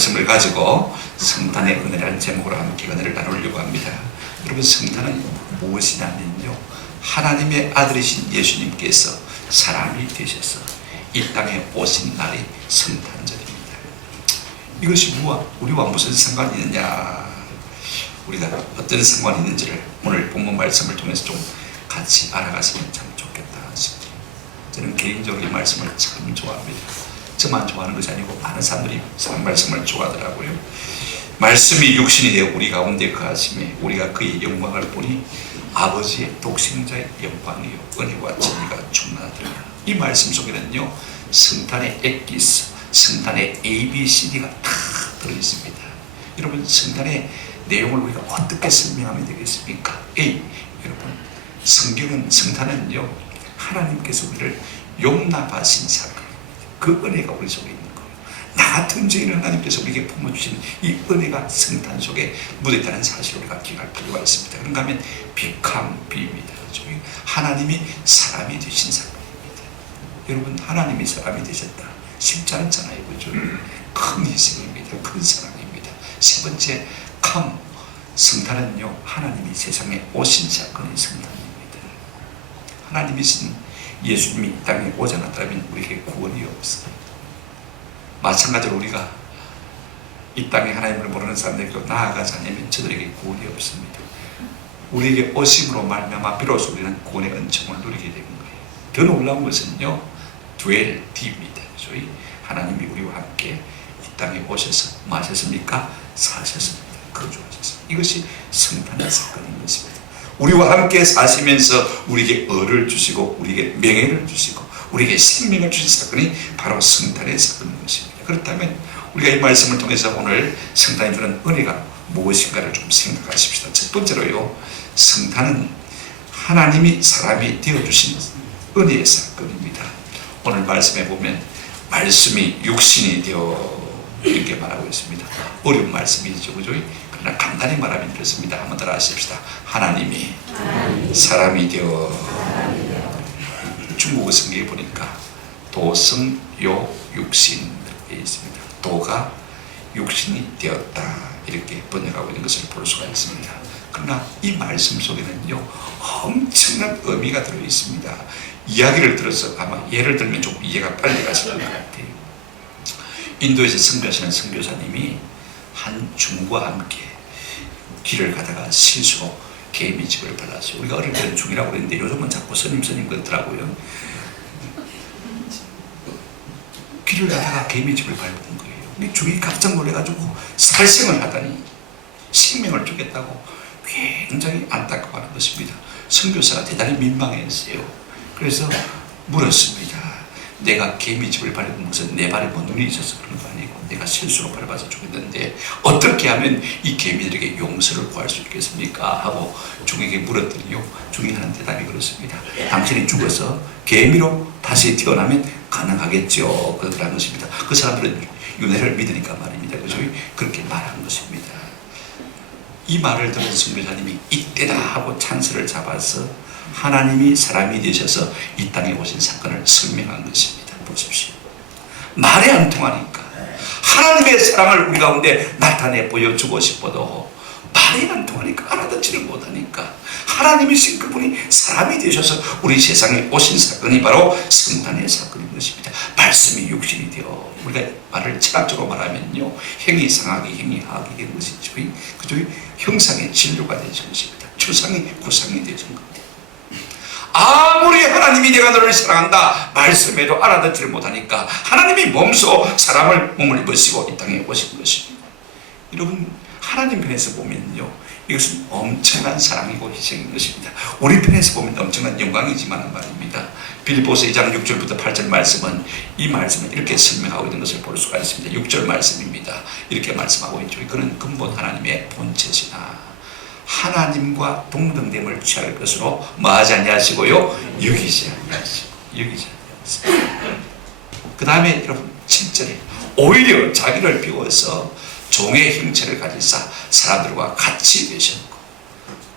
말씀을 가지고 성탄의 은혜라는 제목으로 함께 은혜를 나누려고 합니다. 여러분, 성탄은 무엇이냐면요, 하나님의 아들이신 예수님께서 사람이 되셔서 이 땅에 오신 날이 성탄절입니다. 이것이 우리와 무슨 상관이 있느냐, 우리가 어떤 상관이 있는지를 오늘 본문 말씀을 통해서 좀 같이 알아갔으면 참 좋겠다 싶습니다. 저는 개인적으로 이 말씀을 참 좋아합니다. 저만 좋아하는 것이 아니고 많은 사람들이 말씀을 좋아하더라고요. 말씀이 육신이 되어 우리 가운데 거하심에 우리가 그의 영광을 보니 아버지의 독생자의 영광이요 은혜와 진리가 충만하더라. 이 말씀 속에는요, 성탄의 엑기스, 성탄의 ABCD가 다 들어있습니다. 여러분, 성탄의 내용을 우리가 어떻게 설명하면 되겠습니까? A, 여러분, 성탄은요, 하나님께서 우리를 용납하신 사건, 그 은혜가 우리 속에 있는 거예요. 나 같은 죄인을 하나님께서 우리에게 품어주신 이 은혜가 성탄 속에 묻어있다는 사실을 우리가 기억할 필요가 있습니다. 그런가 하면 become be입니다. 하나님이 사람이 되신 사건입니다. 여러분, 하나님이 사람이 되셨다. 쉽지 않잖아요, 그죠? 큰 희생입니다. 큰 사랑입니다. 세 번째, come, 성탄은요, 하나님이 세상에 오신 사건이 성탄입니다. 하나님이신 예수님이 이 땅에 오지 않았다면 우리에게 구원이 없어요. 마찬가지로 우리가 이 땅에 하나님을 모르는 사람들에게 나아가지 않으면 저들에게 구원이 없습니다. 우리에게 오심으로 말미암아 비로소 우리는 구원의 은총을 누리게 되는 거예요. 더 놀라운 것은요, dwell D입니다. 소위 하나님이 우리와 함께 이 땅에 오셔서 뭐 하셨습니까? 사셨습니다. 거주하셨습니다. 이것이 성탄의 사건인 것입니다. 우리와 함께 사시면서 우리에게 의를 주시고 우리에게 명예를 주시고 우리에게 생명을 주신 사건이 바로 성탄의 사건인 것입니다. 그렇다면 우리가 이 말씀을 통해서 오늘 성탄이 주는 은혜가 무엇인가를 좀 생각하십시다. 첫 번째로요, 성탄은 하나님이 사람이 되어주신 은혜의 사건입니다. 오늘 말씀에 보면 말씀이 육신이 되어 이렇게 말하고 있습니다. 어려운 말씀이죠, 그죠? 그러나 간단히 말하면 그렇습니다. 한번 따라 하십시다. 하나님이 사람이 되어. 중국어 성경에 보니까 도성요 육신 이렇게 있습니다. 도가 육신이 되었다 이렇게 번역하고 있는 것을 볼 수가 있습니다. 그러나 이 말씀 속에는요 엄청난 의미가 들어 있습니다. 이야기를 들어서 아마 예를 들면 좀 이해가 빨리 가실 것 같아요. 인도에서 선교하시는 선교사님이 한 중과 함께 길을 가다가 실수로 개미집을 발랐어요. 우리가 어릴 때는 중이라고 그랬는데 요즘은 자꾸 스님 그러더라고요. 길을 가다가 개미집을 밟은 거예요. 중이 깜짝 놀래가지고 살생을 하다니 생명을 주겠다고 굉장히 안타까워하는 것입니다. 선교사가 대단히 민망했어요. 그래서 물었습니다. 내가 개미집을 밟은 것은 내 발에 뭐 눈이 있어서 그런 거 아니고 내가 실수로 밟아서 죽였는데 어떻게 하면 이 개미들에게 용서를 구할 수 있겠습니까? 하고 중에게 물었더니요, 중이 하는 대답이 그렇습니다. 당신이 죽어서 개미로 다시 태어나면 가능하겠죠. 그러는 것입니다. 그 사람들은 윤회를 믿으니까 말입니다. 그죠? 그렇게 말한 것입니다. 이 말을 들은 선교사님이 이때다 하고 찬스를 잡아서 하나님이 사람이 되셔서 이 땅에 오신 사건을 설명한 것입니다. 보십시오. 말이 안 통하니까 하나님의 사랑을 우리 가운데 나타내 보여주고 싶어도 말이 안 통하니까 알아듣지를 못하니까 하나님이신 그분이 사람이 되셔서 우리 세상에 오신 사건이 바로 성탄의 사건인 것입니다. 말씀이 육신이 되어 우리가 말을 철학적으로 말하면요 행이 상하기 행이 하하게 된 것이죠. 그죠? 형상의 진료가 되신 것입니다. 추상이 구상이 되신 겁니다. 아무리 하나님이 내가 너를 사랑한다 말씀해도 알아듣지를 못하니까 하나님이 몸소 사람을 몸을 입으시고 이 땅에 오신 것입니다. 여러분 하나님 편에서 보면요 이것은 엄청난 사랑이고 희생인 것입니다. 우리 편에서 보면 엄청난 영광이지만 말입니다. 빌립보서 2장 6절부터 8절 말씀은 이 말씀을 이렇게 설명하고 있는 것을 볼 수가 있습니다. 6절 말씀입니다. 이렇게 말씀하고 있죠. 그는 근본 하나님의 본체시나 하나님과 동등됨을 취할 것으로 뭐하지 아니하시고요 여기지 아니하시고 그 다음에 여러분 7절에 오히려 자기를 비워서 종의 형체를 가지사 사람들과 같이 되셨고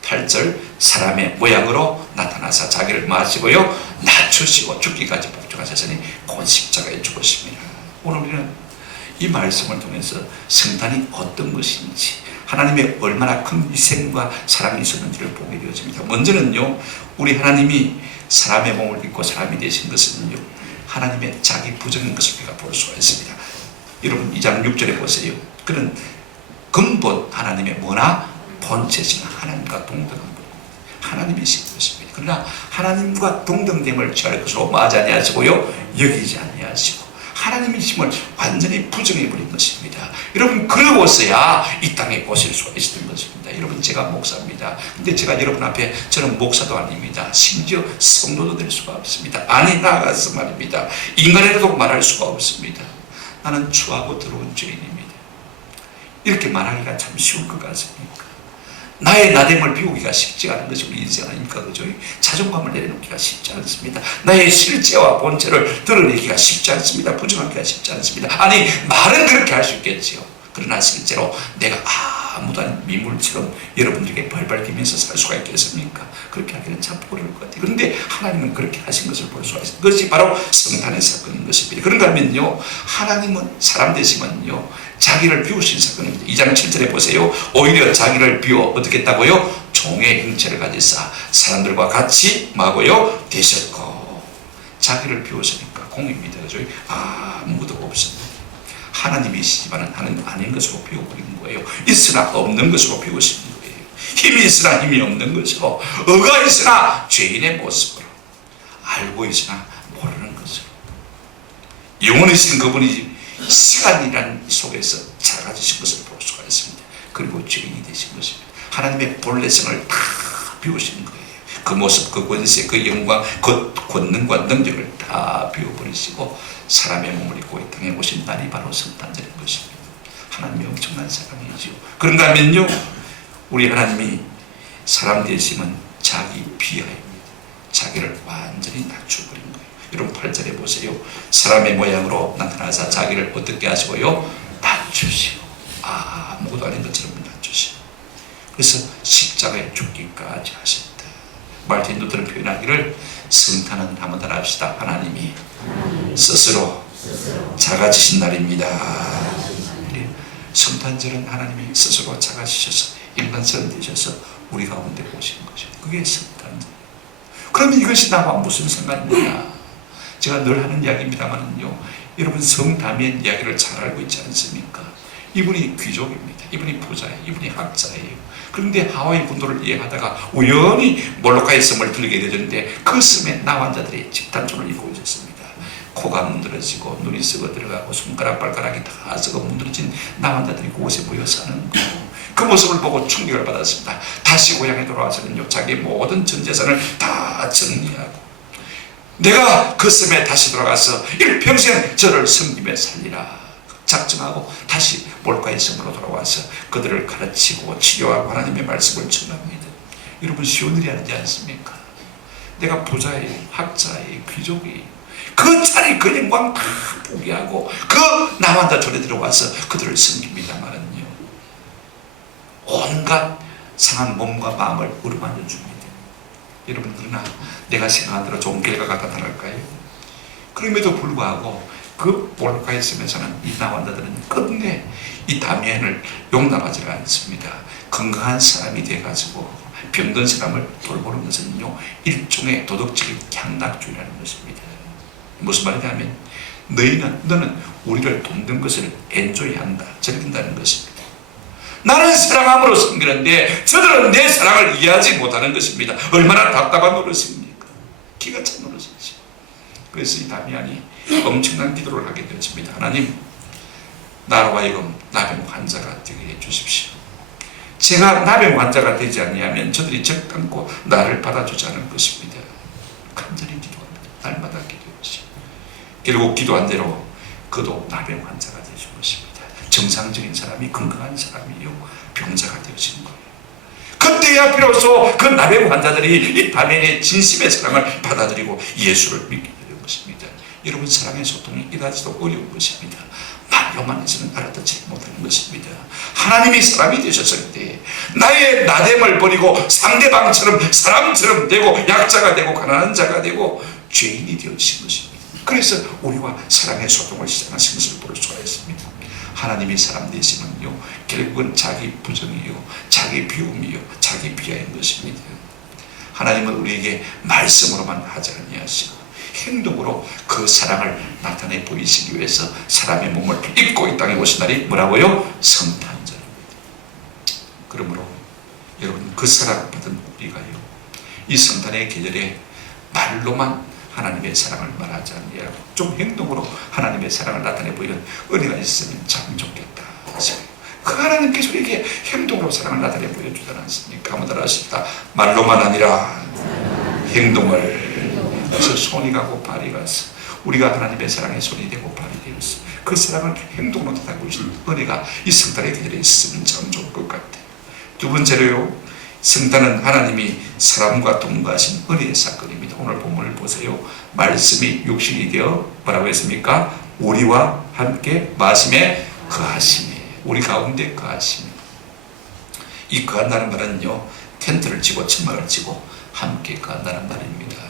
8절 사람의 모양으로 나타나사 자기를 마시고요 낮추시고 죽기까지 복종하셨으니 곧 십자가에 죽으십니다. 오늘 우리는 이 말씀을 통해서 성탄이 어떤 것인지 하나님의 얼마나 큰 희생과 사랑이 있었는지를 보게 되어집니다. 먼저는요 우리 하나님이 사람의 몸을 입고 사람이 되신 것은요 하나님의 자기 부정인 것을 우리가 볼 수가 있습니다. 여러분 2장 6절에 보세요. 그는 근본 하나님의 뭐나 본체시나 하나님과 동등한 분 하나님이신 것입니다. 그러나 하나님과 동등됨을 취할 것으로 뭐하지 아니하시고요 여기지 아니하시고 하나님이심을 완전히 부정해버린 것입니다. 여러분 그러고서야 이 땅에 오실 수가 있었던 것입니다. 여러분 제가 목사입니다. 근데 제가 여러분 앞에 저는 목사도 아닙니다. 심지어 성도도 될 수가 없습니다. 아니 나아가서 말입니다. 인간이라도 말할 수가 없습니다. 나는 추하고 더러운 죄인입니다. 이렇게 말하기가 참 쉬울 것 같습니까? 나의 나됨을 비우기가 쉽지 않은 것이 우리 인생 아닙니까? 그죠? 자존감을 내려놓기가 쉽지 않습니다. 나의 실체와 본체를 드러내기가 쉽지 않습니다. 부정하기가 쉽지 않습니다. 아니 말은 그렇게 할 수 있겠지요. 그러나 실제로 내가 아무도 아닌 미물처럼 여러분들에게 벌벌 끼면서 살 수가 있겠습니까? 그렇게 하기는 참 어려울 것 같아요. 그런데 하나님은 그렇게 하신 것을 볼 수가 있습니다. 그것이 바로 성탄의 사건인 것입니다. 그런가 하면요 하나님은 사람 되시면요 자기를 비우신 사건입니다. 2장 7절에 보세요. 오히려 자기를 비워 어떻게 했다고요? 종의 형체를 가지사 사람들과 같이 마고요 되셨고 자기를 비웠으니까 공입니다. 그죠? 아무도 없습니다. 하나님이시지만 하나님 아닌 것으로 비워버린 거예요. 있으나 없는 것으로 비우신 거예요. 힘이 있으나 힘이 없는 것으로 의가 있으나 죄인의 모습으로 알고 있으나 모르는 것으로 영원이신 그분이 시간이라는 속에서 작아지신 것을 볼 수가 있습니다. 그리고 죄인이 되신 것입니다. 하나님의 본래성을 다 비우신 거예요. 그 모습, 그 권세, 그 영광, 그 권능과 능력을 다 비워버리시고 사람의 몸을 입고 이 땅에 오신 날이 바로 성탄절인 것입니다. 하나님의 엄청난 사랑이죠. 그런가 하면요, 우리 하나님이 사람 되심은 자기 비하입니다. 자기를 완전히 낮춰버린 거예요. 여러분 8절에 보세요. 사람의 모양으로 나타나사 자기를 어떻게 하시고요? 낮추시고, 아무것도 아닌 것처럼 낮추시고, 그래서 십자가에 죽기까지 하셨다. 말틴 루터는 표현하기를, 성탄은 한번 따라 합시다. 하나님이 스스로 작아지신 날입니다. 성탄절은 하나님이 스스로 작아지셔서 인간처럼 되셔서 우리 가운데 오신 것입니다. 그게 성탄절. 그러면 이것이 나와 무슨 상관이냐? 제가 늘 하는 이야기입니다만은요, 여러분 성담의 이야기를 잘 알고 있지 않습니까? 이분이 귀족입니다. 이분이 부자예요. 이분이 학자예요. 그런데 하와이 군도를 이행하다가 우연히 몰로카의 섬을 들게 되는데 그 섬에 나환자들이 집단촌을 이루고 있었습니다. 코가 문드러지고 눈이 썩어 들어가고 손가락 발가락이 다 썩어 문드러진 나환자들이 그곳에 모여 사는 거예요. 그 모습을 보고 충격을 받았습니다. 다시 고향에 돌아와서는요, 자기의 모든 전 재산을 다 정리하고, 내가 그 섬에 다시 돌아가서 일평생 저를 섬기며 살리라 작정하고 다시 몰카의 섬으로 돌아와서 그들을 가르치고 치료하고 하나님의 말씀을 전합니다. 여러분 쉬운 일이 아니지 않습니까? 내가 부자예요, 학자예요, 귀족이에요. 그 자리, 그 영광 다 포기하고 그 남한다 절에 들어와서 그들을 섬깁니다만은요, 온갖 상한 몸과 마음을 어루만져 줍니다. 여러분, 그러나 내가 생각한 대로 좋은 결과가 나타날까요? 그럼에도 불구하고 그 몰카에 있으면서는 이 나환자들은 끝내 이 다미안을 용납하지 않습니다. 건강한 사람이 돼가지고 병든 사람을 돌보는 것은요, 일종의 도덕적인 향락주의라는 것입니다. 무슨 말이냐면, 너는 우리를 돕는 것을 엔조이한다, 즐긴다는 것입니다. 나는 사랑함으로 섬기는데 저들은 내 사랑을 이해하지 못하는 것입니다. 얼마나 답답한 노릇입니까? 기가 찬 노릇이죠. 그래서 이 다미안이 엄청난 기도를 하게 되었습니다. 하나님, 나로 하여금 나병 환자가 되게 해주십시오. 제가 나병 환자가 되지 아니하면 저들이 적당코 나를 받아주지 않을 것입니다. 간절히 기도합니다. 날마다 기도했어요. 결국 기도한 대로 그도 나병 환자가 되신 것입니다. 정상적인 사람이, 건강한 사람이요, 병자가 되어진 거예요. 그때야 비로소 그 나병 환자들이 이 다미안의 진심의 사랑을 받아들이고 예수를 믿게 되는 것입니다. 여러분, 사랑의 소통이 이다지도 어려운 것입니다. 말로만 해서는 알아듣지 못하는 것입니다. 하나님이 사람이 되셨을 때 나의 나됨을 버리고 상대방처럼 사람처럼 되고 약자가 되고 가난한 자가 되고 죄인이 되어주신 것입니다. 그래서 우리와 사랑의 소통을 시작한 생수를 볼 수가 있습니다. 하나님이 사람 되시면요, 결국은 자기 부정이요, 자기 비움이요, 자기 비하인 것입니다. 하나님은 우리에게 말씀으로만 하지 아니하시고 행동으로 그 사랑을 나타내 보이시기 위해서 사람의 몸을 입고 이 땅에 오신 날이 뭐라고요? 성탄절입니다. 그러므로 여러분, 그 사랑을 받은 우리가요, 이 성탄의 계절에 말로만 하나님의 사랑을 말하지 아니하고 좀 행동으로 하나님의 사랑을 나타내 보이는 은혜가 있으면 참 좋겠다. 그 하나님께서 우리에게 행동으로 사랑을 나타내 보여주지 않습니까? 한번 따라 하십시다. 말로만 아니라 행동을. 그래서 손이 가고 발이 가서 우리가 하나님의 사랑의 손이 되고 발이 되었어. 그 사랑을 행동으로 나타내고 있는 은혜가 이 성탄의 계절에 있으면 참 좋을 것 같아요. 두 번째로요, 성탄은 하나님이 사람과 동거하신 은혜의 사건입니다. 오늘 본문을 보세요. 말씀이 육신이 되어 뭐라고 했습니까? 우리와 함께 마심에 거하시네. 우리 가운데 거하시네. 이 거한다는 말은요, 텐트를 치고 천막을 치고 함께 거한다는 말입니다.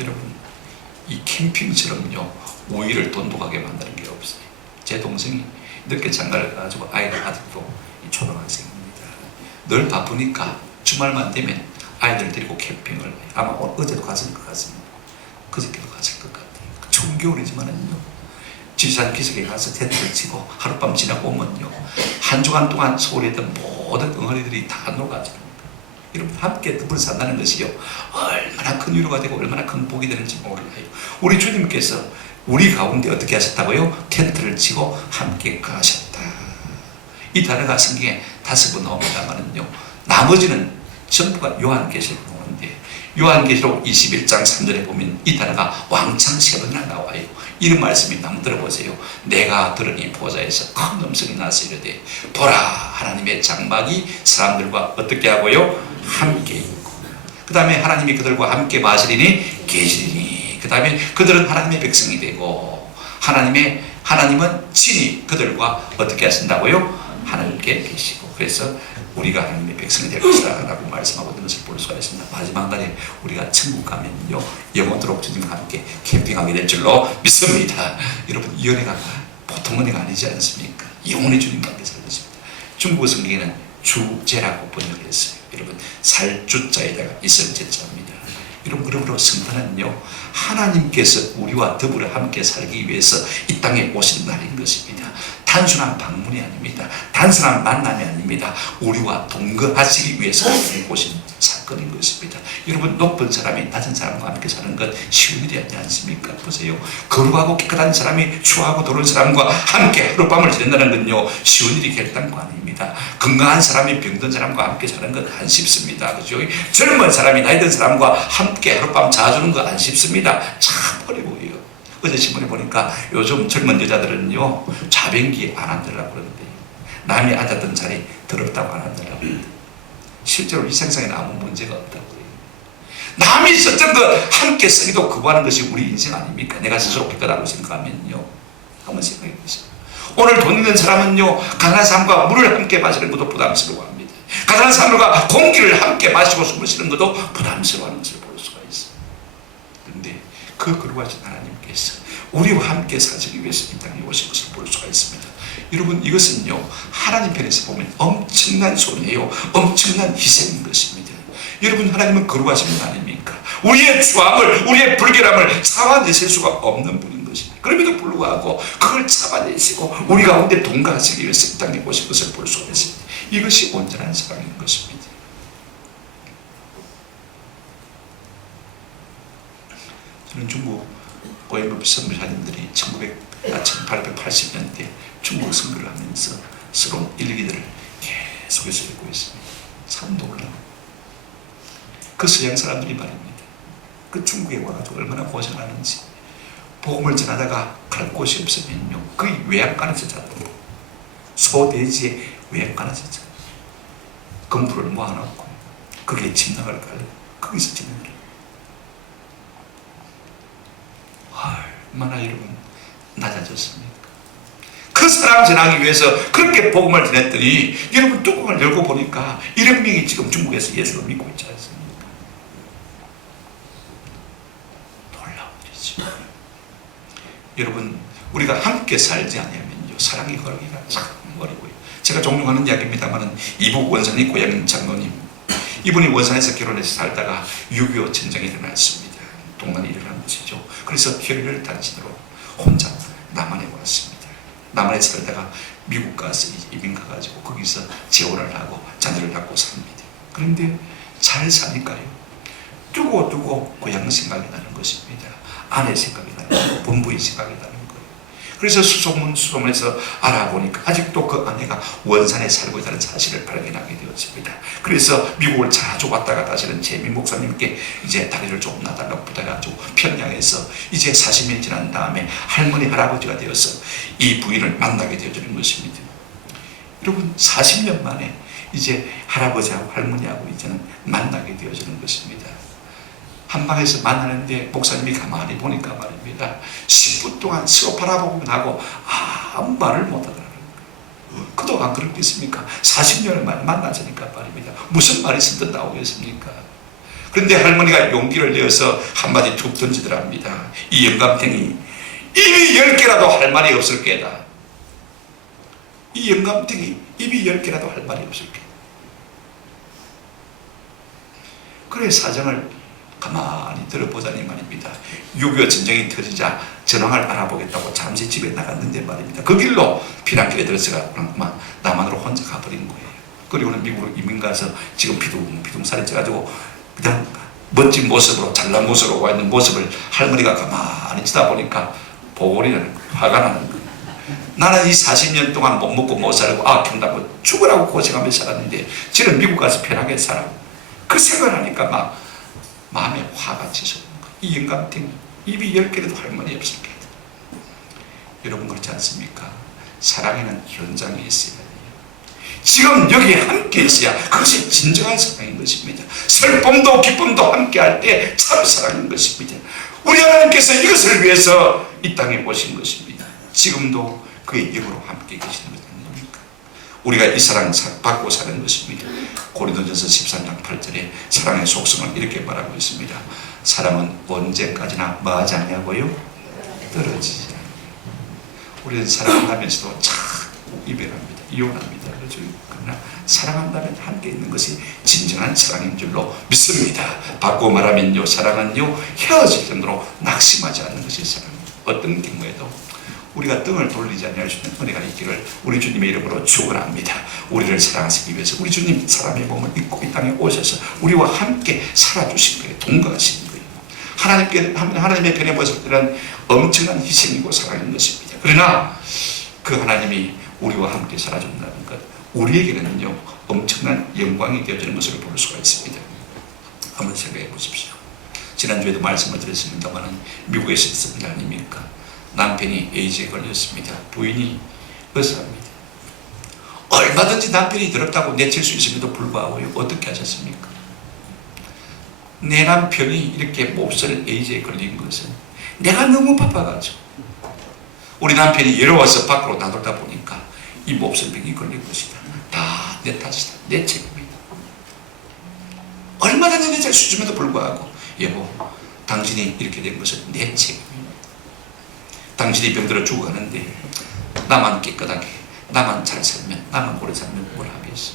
여러분, 이 캠핑처럼요, 우위를 돈독하게 만드는 게 없어요. 제 동생이 늦게 장가를 가지고 아이들 아직도 초등학생입니다. 늘 바쁘니까 주말만 되면 아이들 데리고 캠핑을 해요. 아마 어제도 갔을 것 같습니다. 그저께도 갔을 것 같아요. 추운 겨울이지만은요, 지리산 기슭에 가서 텐트를 치고 하룻밤 지나고 오면요, 한 주간 동안 서울에 있던 모든 엉어리들이 다 녹아집니다. 여러분, 함께 더불어 산다는 것이요, 얼마나 큰 위로가 되고 얼마나 큰 복이 되는지 몰라요. 우리 주님께서 우리 가운데 어떻게 하셨다고요? 텐트를 치고 함께 거하셨다. 이 단어가 성경에 5번 나옵니다만은요, 나머지는 전부가 요한계시록 나오는데 요한계시록 21장 3절에 보면 이 단어가 왕창 3번이나 나와요. 이런 말씀이 한번 들어보세요. 내가 들으니 보좌에서 큰 음성이 나서 이르되 보라 하나님의 장막이 사람들과 어떻게 하고요? 함께 있고 그 다음에 하나님이 그들과 함께 마시리니 계시리니 그 다음에 그들은 하나님의 백성이 되고 하나님은 친히 그들과 어떻게 하신다고요? 하나님께 계시고 그래서 우리가 하나님의 백성이 될 것이다 라고 말씀하고 있는 것을 볼 수가 있습니다. 마지막 날에 우리가 천국 가면요 영원토록 주님과 함께 캠핑하게 될 줄로 믿습니다. 여러분 이 은혜가 보통 은혜가 아니지 않습니까? 영원히 주님과 함께 살 것입니다. 중국 성경에는 주제라고 번역을 했어요. 여러분 살주자에다가 있을 제자입니다. 여러분 그러므로 성탄은요 하나님께서 우리와 더불어 함께 살기 위해서 이 땅에 오신 날인 것입니다. 단순한 방문이 아닙니다. 단순한 만남이 아닙니다. 우리와 동거하시기 위해서 오신 사건인 것입니다. 여러분 높은 사람이 낮은 사람과 함께 사는 것 쉬운 일이 아니지 않습니까? 보세요. 거룩하고 깨끗한 사람이 추하고 더러운 사람과 함께 하룻밤을 지낸다는 건요 쉬운 일이 결단코 아닙니다. 건강한 사람이 병든 사람과 함께 사는 것 안 쉽습니다. 그죠? 젊은 사람이 나이 든 사람과 함께 하룻밤 자주는 거 안 쉽습니다. 참 어려워요. 어제 신문에 보니까 요즘 젊은 여자들은요 자변기 안 앉으려고 그러는데 남이 앉았던 자리 더럽다고 안 앉으려고 그러는데 실제로 이 세상에는 아무 문제가 없다고 해요. 남이 썼던 것 함께 쓰기도 거부하는 것이 우리 인생 아닙니까? 내가 스스로 깨끗하고 생각하면요 한번 생각해 보세요. 오늘 돈 있는 사람은요 가난한 사람과 물을 함께 마시는 것도 부담스러워합니다. 가난한 사람과 공기를 함께 마시고 숨을 쉬는 것도 부담스러워하는 것을 볼 수가 있어요. 그런데 그 거룩하신 하나님께서 우리와 함께 사시기 위해서 이 땅에 오신 것을 볼 수가 있습니다. 여러분 이것은요 하나님 편에서 보면 엄청난 손해요. 엄청난 희생인 것입니다. 여러분 하나님은 거룩하신 분 아닙니까? 우리의 추함을 우리의 불결함을 참아내실 수가 없는 분인 것입니다. 그럼에도 불구하고 그걸 참아내시고 우리 가운데 동거하시기 위해서 이 땅에 오신 것을 볼 수가 있습니다. 이것이 온전한 사랑인 것입니다. 저는 중국 고인급 선교사님들이 1880년대 중국 선교를 하면서 쓰러운 일기들을 계속해서 읽고 있습니다. 참 놀라워. 그 서양 사람들이 말입니다. 그 중국에 와가지고 얼마나 고생하는지 복음을 전하다가 갈 곳이 없으면요 거의 외양간에서 자더라고요. 소돼지의 외양간에서 자. 건물을 모아놓고 거기에 침낭을 깔고 거기서 지내는 거예요. 얼마나 여러분 낮아졌습니까? 그 사람 전하기 위해서 그렇게 복음을 전했더니 여러분 뚜껑을 열고 보니까 1억 명이 지금 중국에서 예수를 믿고 있지 않습니까? 놀라운 일이죠. 여러분 우리가 함께 살지 않으면요 사랑이 걸기가 참 어려워요. 제가 존경하는 이야기입니다만 이북 원산이 고향 장로님 이분이 원산에서 결혼해서 살다가 6.25 전쟁이 일어났습니다. 동란이 일어난 것이죠. 그래서 혈혈 단신으로 혼자 남한에 왔습니다. 남한에 살다가 미국 가서 이민 가가지고 거기서 재혼을 하고 자녀를 낳고 삽니다. 그런데 잘 사니까요 두고 고향 생각이 나는 것입니다. 아내 생각이 나는 거예요. 본부의 생각이 나는 거예요. 그래서 수소문해서 알아보니까 아직도 그 아내가 원산에 살고 있다는 사실을 발견하게 되었습니다. 그래서 미국을 자주 왔다 갔다 하시는 재민 목사님께 이제 다리를 조금 놔달라고 부탁해가지고 평양에서 이제 40년 지난 다음에 할머니 할아버지가 되어서 이 부인을 만나게 되어지는 것입니다. 여러분 40년 만에 이제 할아버지하고 할머니하고 이제는 만나게 되어지는 것입니다. 한방에서 만나는데 목사님이 가만히 보니까 말입니다. 10분 동안 서로 바라보기만 하고 아무 말을 못하더라고요. 그동안 그렇겠습니까? 40년을 만에 만나자니까 말입니다. 무슨 말이 선뜻 나오겠습니까? 그런데 할머니가 용기를 내어서 한마디 툭 던지더랍니다. 이 영감탱이 입이 10개라도 할 말이 없을 게다. 이 영감탱이 입이 10개라도 할 말이 없을 게다. 그래 사정을 가만히 들어보자니 말입니다. 6.25 전쟁이 터지자 전황을 알아보겠다고 잠시 집에 나갔는데 말입니다. 그 길로 피난길에 들어서가 남한으로 혼자 가버린 거예요. 그리고는 미국으로 이민 가서 지금 비둥살이 쪄가지고 그냥 멋진 모습으로 잘난 모습으로 와 있는 모습을 할머니가 가만히 치다 보니까 보골이 나는 거예요. 화가 나는 거예요. 나는 이 40년 동안 못 먹고 못 살고 아픈다고 죽으라고 고생하며 살았는데 저는 미국 가서 편하게 살아. 그 생각하니까 막 마음에 화가 치솟는 거예요. 이 영감 때문에 입이 10개라도 할 말이 없을 거예요. 여러분 그렇지 않습니까? 사랑에는 현장에 있어야 돼요. 지금 여기 함께 있어야 그것이 진정한 사랑인 것입니다. 슬픔도 기쁨도 함께 할 때 참 사랑인 것입니다. 우리 하나님께서 이것을 위해서 이 땅에 오신 것입니다. 지금도 그의 영으로 함께 계시는 것 아닙니까? 우리가 이 사랑 받고 사는 것입니다. 고린도전서 13장 8절에 사랑의 속성을 이렇게 말하고 있습니다. 사랑은 언제까지나 뭐하지 않냐고요? 떨어지지 않아요. 우리는 사랑한다면서도 자꾸 이별합니다. 이혼합니다. 그러나 사랑한다면 함께 있는 것이 진정한 사랑인 줄로 믿습니다. 바꾸어 말하면요, 사랑은요 헤어질 정도로 낙심하지 않는 것이 사랑입니다. 어떤 경우에도 우리가 등을 돌리지 않을 수 있는 은혜가 있기를 우리 주님의 이름으로 축원합니다. 우리를 사랑하시기 위해서 우리 주님 사람의 몸을 입고 이 땅에 오셔서 우리와 함께 살아주신 거예요. 동거하신 거예요. 하나님의 편에 보실 때는 엄청난 희생이고 사랑인 것입니다. 그러나 그 하나님이 우리와 함께 살아준다는 것, 우리에게는요 엄청난 영광이 되어지는 것을 볼 수가 있습니다. 한번 생각해 보십시오. 지난주에도 말씀을 드렸습니다만 미국에서 있었던 일 아닙니까? 남편이 에이즈에 걸렸습니다. 부인이 의사입니다. 얼마든지 남편이 더럽다고 내칠 수 있음에도 불구하고 어떻게 하셨습니까? 내 남편이 이렇게 몹쓸 에이즈에 걸린 것은 내가 너무 바빠가지고 우리 남편이 외로워서 밖으로 나돌다 보니까 이 몹쓸 병이 걸린 것이다. 다 내 탓이다. 내 책임이다. 얼마든지 내칠 수 있음에도 불구하고 여보, 당신이 이렇게 된 것은 내 책임이다. 당신이 병들어 죽어가는데 나만 깨끗하게, 나만 잘 살면, 나만 오래 살면 뭘 하겠어.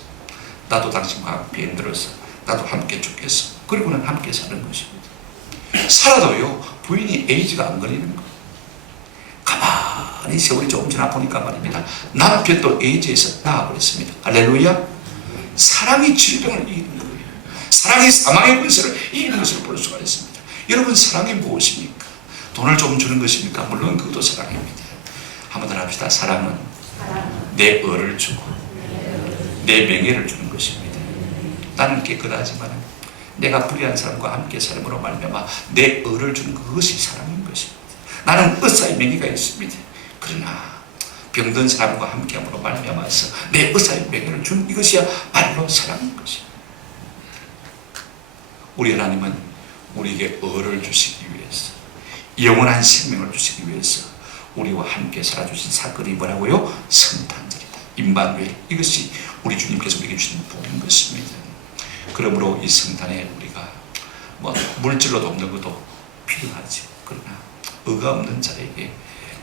나도 당신과 함께 힘들어서 나도 함께 죽겠어. 그리고는 함께 사는 것입니다. 살아도요 부인이 에이즈가 안 걸리는 거예요. 가만히 세월이 조금 지나 보니까 말입니다. 남편도 에이즈에서 나아버렸습니다. 할렐루야. 사랑이 질병을 이기는 거예요. 사랑이 사망의 권세를 이기는 것을 볼 수가 있습니다. 여러분 사랑이 무엇입니까? 돈을 좀 주는 것입니까? 물론 그것도 사랑입니다. 한번 더 합시다. 사랑은 내 의를 주고 내 명예를 주는 것입니다. 나는 깨끗하지만 내가 불의한 사람과 함께 삶으로 말미암아 내 의를 주는 그것이 사랑인 것입니다. 나는 의사의 명예가 있습니다. 그러나 병든 사람과 함께함으로 말미암아서 내 의사의 명예를 주는 이것이야 말로 사랑인 것입니다. 우리 하나님은 우리에게 의를 주시기 위해서, 영원한 생명을 주시기 위해서 우리와 함께 살아주신 사건이 뭐라고요? 성탄절이다. 임마누엘. 이것이 우리 주님께서 우리에게 주신 복인 것입니다. 그러므로 이 성탄에 우리가 물질로도 없는 것도 필요하죠. 그러나 의가 없는 자에게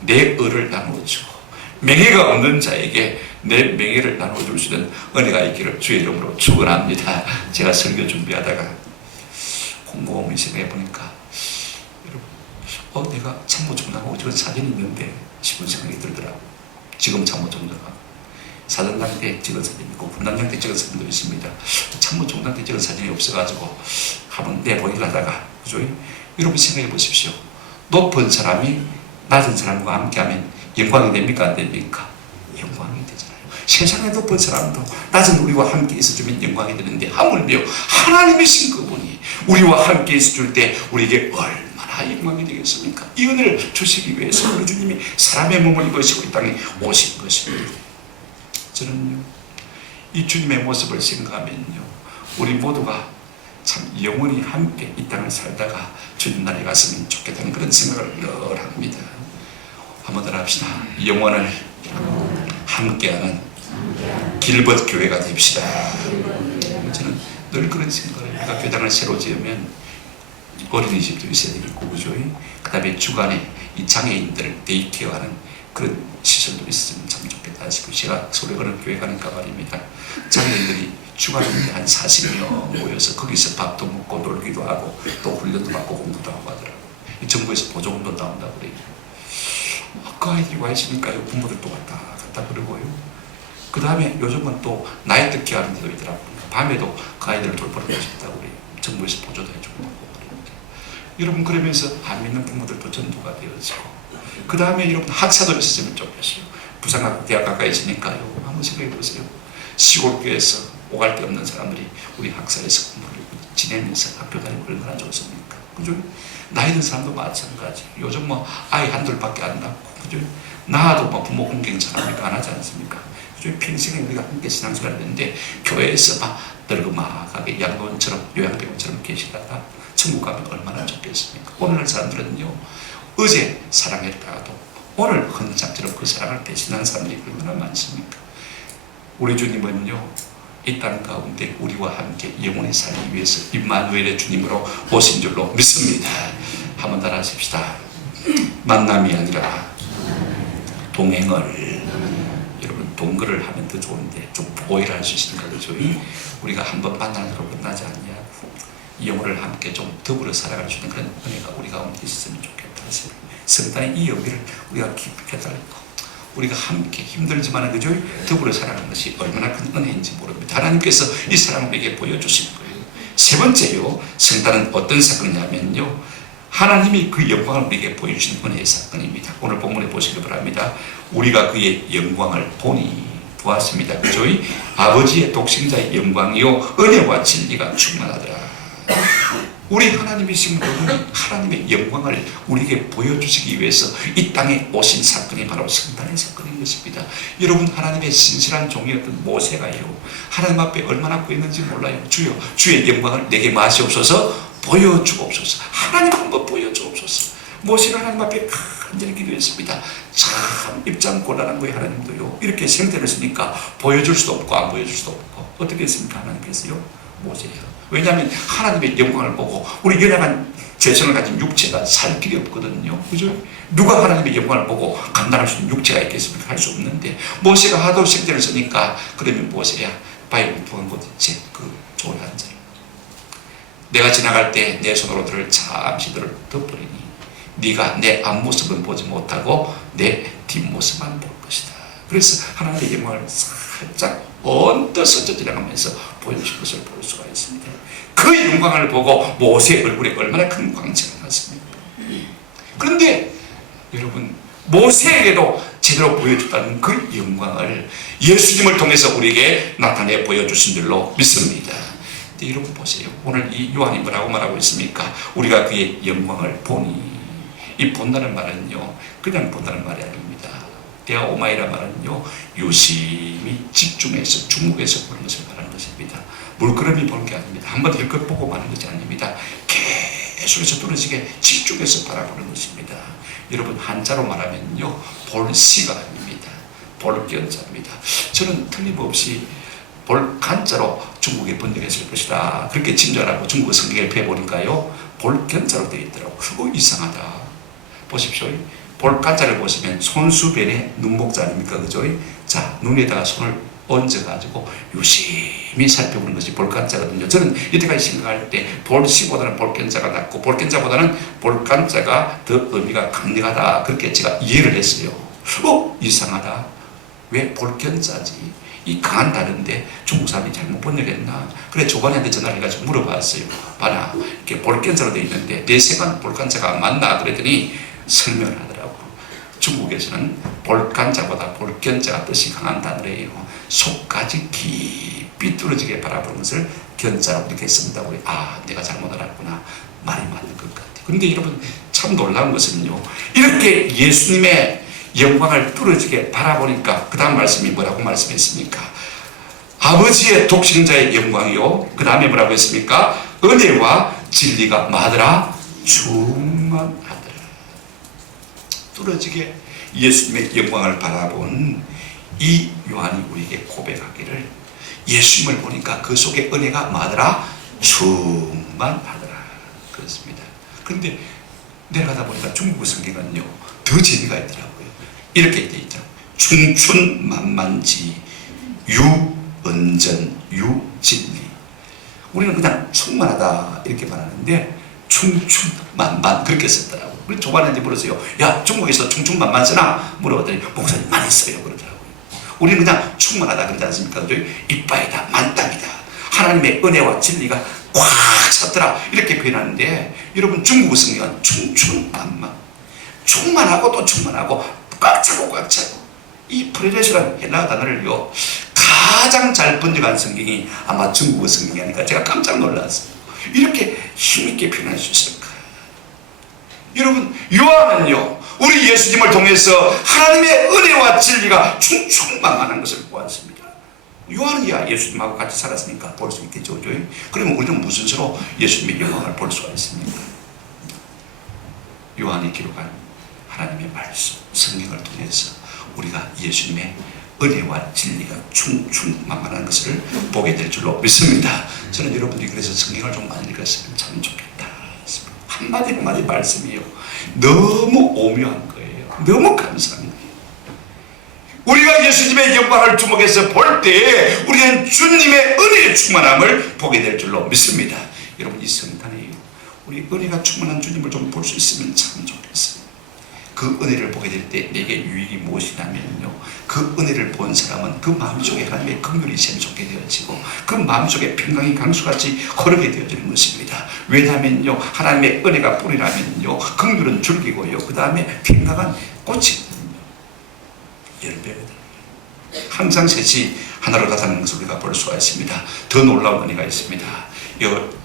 내 의를 나누어주고 명예가 없는 자에게 내 명예를 나누어줄 수 있는 은혜가 있기를 주의 이름으로 축원합니다. 제가 설교 준비하다가 곰곰이 생각해 보니까 여러분, 내가 참모총장하고 저런 사진이 있는데 싶은 생각이 들더라고요. 지금 참모총장하고 사단장 때 찍은 사진이 있고 분단장 때 찍은 사진도 있습니다. 참모총장 때 찍은 사진이 없어가지고 한번 내보기를 하다가, 그죠? 여러분 생각해 보십시오. 높은 사람이 낮은 사람과 함께하면 영광이 됩니까? 안 됩니까? 영광이 되잖아요. 세상에 높은 사람도 낮은 우리와 함께 있어주면 영광이 되는데 하물며 하나님이신 그분이 우리와 함께 있어줄 때 우리에게 얼마나 영광이 되겠습니까? 이 은혜를 주시기 위해서 우리 주님이 사람의 몸을 입으시고 이 땅에 오신 것입니다. 저는요 이 주님의 모습을 생각하면요 우리 모두가 참 영원히 함께 이 땅을 살다가 주님 나라에 갔으면 좋겠다는 그런 생각을 늘 합니다. 한번 더 합시다. 영원을 함께하는 길벗 교회가 됩시다. 저는 늘 그런 생각을 해요. 우리가 교당을 새로 지으면 어린이집도 있어야 되겠고, 그죠? 그 다음에 주간에 이 장애인들 데이케어하는 그런 시설도 있으면 참 좋겠다 싶고, 제가 서울에 그런 교회 가니까 말입니다. 장애인들이 주간에 한 40명 모여서 거기서 밥도 먹고 놀기도 하고 또 훈련도 받고 공부도 하고 하더라고요. 정부에서 보조금도 나온다고 그래요. 그 아이들이 와 있으니까요 부모들도 왔다 갔다 그러고요. 그 다음에 요즘은 또 나이트 케어 하는 데도 있더라고요. 밤에도 그 아이들을 돌보는 곳이 있다고 그래요. 정부에서 보조도 해주고. 여러분 그러면서 안 믿는 부모들도 전도가 되어지고, 그 다음에 여러분 학사도 있었으면 좋겠어요. 부산학교 대학 가까이 있으니까요. 한번 생각해 보세요. 시골교회에서 오갈 데 없는 사람들이 우리 학사에서 공부를 지내면서 학교 다니고 얼마나 좋습니까? 그죠? 나이 든 사람도 마찬가지. 요즘 뭐 아이 한둘밖에 안 낳고, 그죠? 낳아도 뭐 부모 공경 잘합니까? 안 하지 않습니까? 그죠? 평생에 우리가 함께 신앙생활을 했는데 교회에서 막 늙어막하게 양로원처럼 요양병원처럼 계시다가 천국 가면 얼마나 좋겠습니까? 오늘날 사람들은요, 어제 사랑했다가도 오늘 헌장처럼 그 사랑을 배신하는 사람들이 얼마나 많습니까? 우리 주님은요, 이 땅 가운데 우리와 함께 영원히 살기 위해서 임마누엘의 주님으로 오신 줄로 믿습니다. 한번 따라 하십시다. 만남이 아니라 동행을. 여러분, 동거를 하면 더 좋은데 좀 보이를 할 수 있으니까, 그죠? 우리가 한번 만나는 걸 끝나지 않냐고 영혼을 함께 좀 더불어 살아갈 수 있는 그런 은혜가 우리 가운데 있었으면 좋겠다. 성탄의 이 의미를 우리가 깊이 깨달고 우리가 함께 힘들지만, 그죠? 더불어 살아가는 것이 얼마나 큰 은혜인지 모릅니다. 하나님께서 이 사랑을 우리에게 보여주신 거예요. 세 번째요, 성탄은 어떤 사건이냐면요, 하나님이 그 영광을 우리에게 보여주신 은혜의 사건입니다. 오늘 본문에 보시기 바랍니다. 우리가 그의 영광을 보았습니다. 그죠? 아버지의 독생자의 영광이요 은혜와 진리가 충만하더라. 우리 하나님이신 그분이 하나님의 영광을 우리에게 보여주시기 위해서 이 땅에 오신 사건이 바로 성탄의 사건인 것입니다. 여러분, 하나님의 신실한 종이었던 모세가요, 하나님 앞에 얼마나 구했는지 몰라요. 주여, 주의 영광을 내게 마시옵소서, 보여주옵소서. 하나님 한번 보여주옵소서. 모세가 하나님 앞에 간절히 기도했습니다. 참 입장 곤란한 거예요. 하나님도요, 이렇게 생태를 쓰니까 보여줄 수도 없고 안 보여줄 수도 없고 어떻게 했습니까? 하나님께서요, 모세요. 왜냐하면 하나님의 영광을 보고 우리 연약한 죄성을 가진 육체가 살 길이 없거든요. 그죠? 누가 하나님의 영광을 보고 감당할 수 있는 육체가 있겠습니까? 할 수 없는데, 모세가 하도 생태를 쓰니까, 그러면 모세야, 바위를 두한 곳 있지, 그 돌 한 점, 내가 지나갈 때 내 손으로 들을 잠시 너를 덮으리니 네가 내 앞모습은 보지 못하고 내 뒷모습만 볼 것이다. 그래서 하나님의 영광을 살짝 언뜻 스쳐 지나가면서 보여주신 것을 볼 수가 있습니다. 그 영광을 보고 모세의 얼굴에 얼마나 큰 광채가 났습니까? 그런데 여러분, 모세에게도 제대로 보여줬다는 그 영광을 예수님을 통해서 우리에게 나타내 보여주신 줄로 믿습니다. 근데 여러분 보세요. 오늘 이 요한이 뭐라고 말하고 있습니까? 우리가 그의 영광을 보니, 이 본다는 말은요, 그냥 본다는 말이 아닙니다. 데아오마이라 말은요, 유심히 집중해서 주목해서 보는 것을 말하는 것입니다. 물끄러미 보는 게 아닙니다. 한번 힐끗 보고 마는 것이 아닙니다. 계속해서 뚫어지게 집중해서 바라보는 것입니다. 여러분, 한자로 말하면요, 볼시가 아닙니다. 볼견자입니다. 저는 틀림없이 볼간자로 중국에 번역했을 것이다, 그렇게 짐작하고 중국어 성경에 펴보니까요, 볼견자로 되어 있더라고요. 이상하다. 보십시오. 볼간자를 보시면 손수변의 눈목자 아닙니까? 그죠? 자, 눈에다가 손을 얹어가지고 유심히 살펴보는 것이 볼간자거든요. 저는 이때까지 생각할 때 볼시보다는 볼견자가 낫고 볼견자보다는 볼간자가 더 의미가 강력하다, 그렇게 제가 이해를 했어요. 이상하다. 왜 볼견자지? 이 강한 단어인데 중국 사람이 잘못 번역했나? 그래, 조반이한테 전화를 해가지고 물어봤어요. 봐라, 이렇게 볼견자로 되어 있는데 내 생각은 볼간자가 맞나? 그랬더니 설명을 하더라고. 중국에서는 볼간자보다 볼견자가 뜻이 강한 단어예요. 속까지 깊이 뚫어지게 바라보는 것을 견자라고 이렇게 쓴다고 해요. 아, 내가 잘못 알았구나. 말이 맞는 것 같아요. 그런데 여러분, 참 놀라운 것은요, 이렇게 예수님의 영광을 뚫어지게 바라보니까 그 다음 말씀이 뭐라고 말씀했습니까? 아버지의 독생자의 영광이요, 그 다음에 뭐라고 했습니까? 은혜와 진리가 뭐하더라? 충만하더라. 뚫어지게 예수님의 영광을 바라본 이 요한이 우리에게 고백하기를, 예수님을 보니까 그 속에 은혜가 뭐하더라? 충만하더라. 그렇습니다. 그런데 내려가다 보니까 중국 성경은요, 더 재미가 있더라고요. 이렇게 되어 있죠. 충춘만만지 유언전 유진리. 우리는 그냥 충만하다 이렇게 말하는데 충춘만만 그렇게 썼더라고요. 그래서 조반한테 물었어요. 야, 중국에서 충춘만만 쓰나? 물어봤더니 목사님 많이 써요 그러더라고요. 우리는 그냥 충만하다 그러지 않습니까? 이빠이다, 만땅이다, 하나님의 은혜와 진리가 꽉 찼더라 이렇게 표현하는데, 여러분, 중국 성경은 충춘만만, 충만하고 또 충만하고 꽉 차고 꽉 차고. 이 프레레스라는 헬라어 단어를요 가장 잘 번역한 성경이 아마 중국어 성경이 아닐까 제가 깜짝 놀랐어요. 이렇게 힘있게 표현할 수 있을까? 여러분, 요한은요 우리 예수님을 통해서 하나님의 은혜와 진리가 충충만만한 것을 보았습니다. 요한이야 예수님하고 같이 살았으니까 볼 수 있겠죠. 그러면 우리는 무슨 수로 예수님의 영광을 볼 수가 있습니까? 요한이 기록한 하나님의 말씀, 성경을 통해서 우리가 예수님의 은혜와 진리가 충충만만한 것을 보게 될 줄로 믿습니다. 저는 여러분들이 그래서 성경을 좀 많이 읽었으면 참 좋겠다. 한마디 한마디 말씀이요 너무 오묘한 거예요. 너무 감사한 거예요. 우리가 예수님의 영광을 주목해서 볼 때 우리는 주님의 은혜의 충만함을 보게 될 줄로 믿습니다. 여러분, 이 성탄에 우리 은혜가 충만한 주님을 좀 볼 수 있으면 참 좋겠어요. 그 은혜를 보게 될 때 내게 유익이 무엇이냐면요, 그 은혜를 본 사람은 그 마음속에 하나님의 긍휼이 샘솟게 되어지고 그 마음속에 평강이 강수같이 흐르게 되어지는 것입니다. 왜냐하면요 하나님의 은혜가 뿌리라면요 긍휼은 줄기고요 그 다음에 평강은 꽃이 열매거든요. 항상 셋이 하나로 다다는 것을 우리가 볼 수가 있습니다. 더 놀라운 은혜가 있습니다.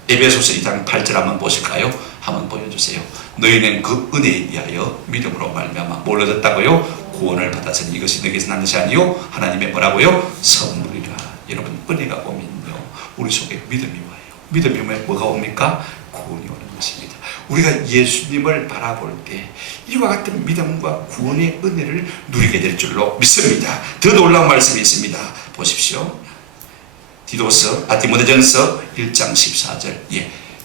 에베소서 2장 8절 한번 보실까요? 한번 보여주세요. 너희는 그 은혜에 의하여 믿음으로 말미암아 뭘 얻었다고요? 구원을 받았으니 이것이 너에게서 난 것이 아니요 하나님의 뭐라고요? 선물이라. 여러분, 은혜가 오면요 우리 속에 믿음이 와요. 믿음이 오면 뭐가 옵니까? 구원이 오는 것입니다. 우리가 예수님을 바라볼 때 이와 같은 믿음과 구원의 은혜를 누리게 될 줄로 믿습니다. 더 놀라운 말씀이 있습니다. 보십시오. 디모데전서 1장 14절.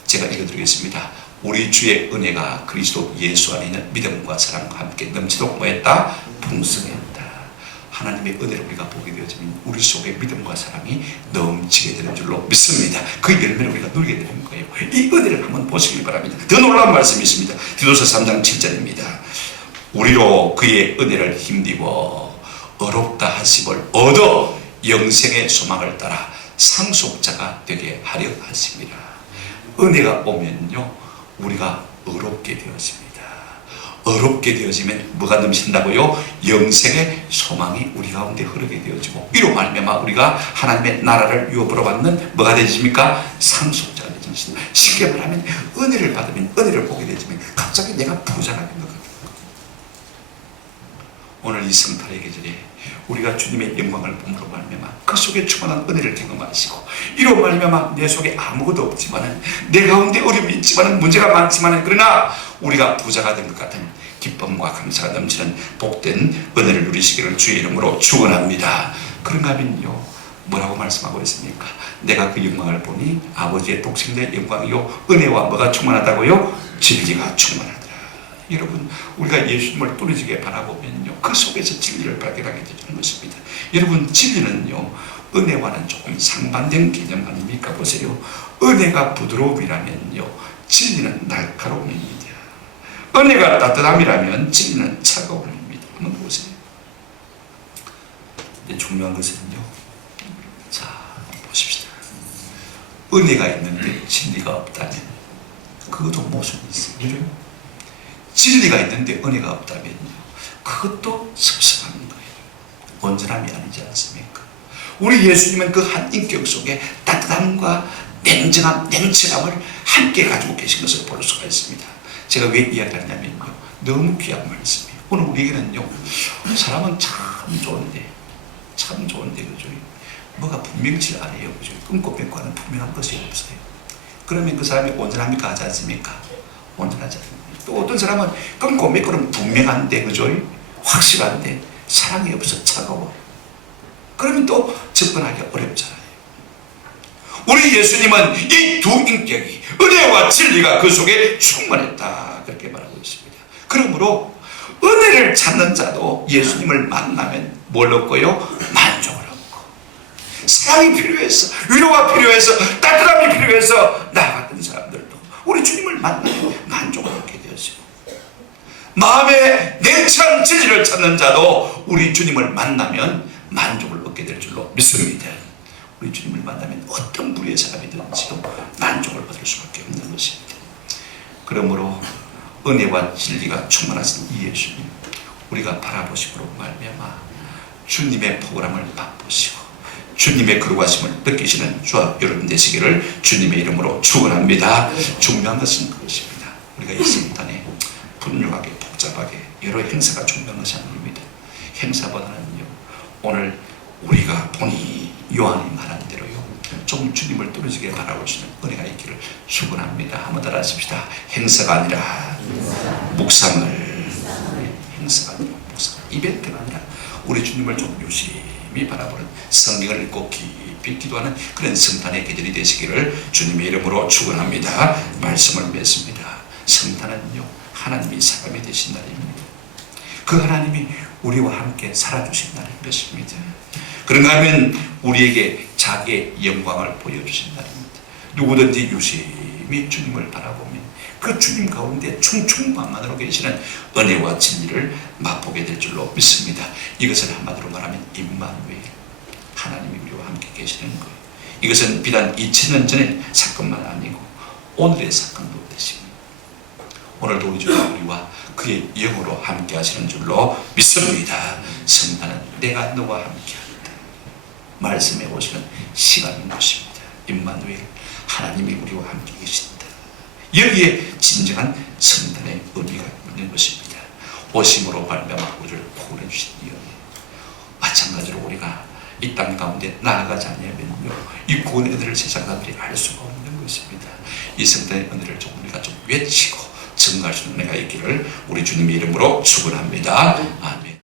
제가 읽어드리겠습니다. 우리 주의 은혜가 그리스도 예수 안에 있는 믿음과 사랑과 함께 넘치도록 뭐했다? 풍성했다. 하나님의 은혜를 우리가 보게 되어지면 우리 속에 믿음과 사랑이 넘치게 되는 줄로 믿습니다. 그 열매를 우리가 누리게 되는 거예요. 이 은혜를 한번 보시기 바랍니다. 더 놀라운 말씀이 있습니다. 디도서 3장 7절입니다. 우리로 그의 은혜를 힘입어 어렵다 하심을 얻어 영생의 소망을 따라 상속자가 되게 하려 하십니다. 은혜가 오면요 우리가 어렵게 되어집니다. 어렵게 되어지면 뭐가 넘친다고요? 영생의 소망이 우리 가운데 흐르게 되어지고 이로 말미암아 우리가 하나님의 나라를 유업으로 받는 뭐가 되십니까? 상속자가 되십니다. 쉽게 말하면 은혜를 받으면 은혜를 보게 되지만 갑자기 내가 부자가 된 것 같아요. 오늘 이 성탄의 계절에 우리가 주님의 영광을 봄으로 말미암아 그 속에 충만한 은혜를 경험하시고 이로 말미암아 내 속에 아무것도 없지만은 내 가운데 어려움이 있지만은 문제가 많지만은 그러나 우리가 부자가 된 것 같은 기쁨과 감사가 넘치는 복된 은혜를 누리시기를 주의 이름으로 축원합니다. 그런가 하면요 뭐라고 말씀하고 있습니까? 내가 그 영광을 보니 아버지의 독생자의 영광이요 은혜와 뭐가 충만하다고요? 진리가 충만하다. 여러분, 우리가 예수님을 뚫어지게 바라보면요 그 속에서 진리를 발견하게 되는 것입니다. 여러분, 진리는요 은혜와는 조금 상반된 개념 아닙니까? 보세요. 은혜가 부드러움이라면요 진리는 날카로움입니다. 은혜가 따뜻함이라면 진리는 차가움입니다. 한번 보세요. 근데 중요한 것은요, 자 보십시다. 은혜가 있는데 진리가 없다면 그것도 모순이 있어요. 진리가 있는데 은혜가 없다면요 그것도 섭섭한 거예요. 온전함이 아니지 않습니까? 우리 예수님은 그 한 인격 속에 따뜻함과 냉정함, 냉철함을 함께 가지고 계신 것을 볼 수가 있습니다. 제가 왜 이야기하냐면요 너무 귀한 말씀이에요. 오늘 우리에게는요 사람은 참 좋은데 그죠? 뭐가 분명치 않아요. 그죠? 끊고 뺏고 하는 분명한 것이 없어요. 그러면 그 사람이 온전합니까? 하지 않습니까? 온전하지 않습니까? 또 어떤 사람은 끊고 맺고는 분명한데 그죠? 확실한데 사랑이 없어 차가워. 그러면 또 접근하기 어렵잖아요. 우리 예수님은 이 두 인격이 은혜와 진리가 그 속에 충만했다 그렇게 말하고 있습니다. 그러므로 은혜를 찾는 자도 예수님을 만나면 뭘 얻고요? 만족을 얻고 사랑이 필요해서 위로가 필요해서 따뜻함이 필요해서 나아갔던 사람들도 우리 주님을 만나면 만족을 얻게 되었어요. 마음의 냉철한 진리를 찾는 자도 우리 주님을 만나면 만족을 얻게 될 줄로 믿습니다. 우리 주님을 만나면 어떤 부류의 사람이든지요 만족을 받을 수밖에 없는 것입니다. 그러므로 은혜와 진리가 충만하신 이 예수님 우리가 바라보심으로 말미암아 주님의 포근함을 맛보시고 주님의 거룩하심을 느끼시는 저와 여러분 되시기를 주님의 이름으로 축원합니다. 중요한 것은 그것입니다. 우리가 이 성탄에 분명하게 복잡하게 여러 행사가 중요한 것이 아닙니다. 행사보다는요, 오늘 우리가 보니 요한이 말한 대로요, 좀 주님을 떨어지게 바라고 있는 은혜가 있기를 축원합니다. 한번 따라 하십시다. 행사가 아니라 묵상을, 행사가 아니라 묵상, 이벤트가 아니라 우리 주님을 좀 유심히 바라보는, 성경을 읽고 깊이 기도하는 그런 성탄의 계절이 되시기를 주님의 이름으로 축원합니다. 말씀을 맺습니다. 성탄은요, 하나님이 사람이 되신 날입니다. 그 하나님이 우리와 함께 살아주신 날인 것입니다. 그런가 하면 우리에게 자기의 영광을 보여주신 날입니다. 누구든지 유심히 주님을 바라보면 그 주님 가운데 충충만만으로 계시는 은혜와 진리를 맛보게 될 줄로 믿습니다. 이것을 한마디로 말하면 임마누엘, 하나님이 우리와 함께 계시는 거예요. 이것은 비단 2000년 전의 사건만 아니고 오늘의 사건도 되십니다. 오늘도 우리 주님 우리와 그의 영으로 함께 하시는 줄로 믿습니다. 성탄은 내가 너와 함께 한다 말씀해 오시는 시간인 것입니다. 임마누엘, 하나님이 우리와 함께 계신다. 여기에 진정한 성탄의 의미가 있는 것입니다. 오심으로 말미암아 우리를 구원해 주신 이 은혜, 마찬가지로 우리가 이 땅 가운데 나아가지 않으면요, 이 구원의 은혜를 세상 사람들이 알 수가 없는 것입니다. 이 성탄의 은혜를 좀 우리가 좀 외치고 증거할 수 있는 은혜가 있기를 우리 주님의 이름으로 축원합니다. 아멘.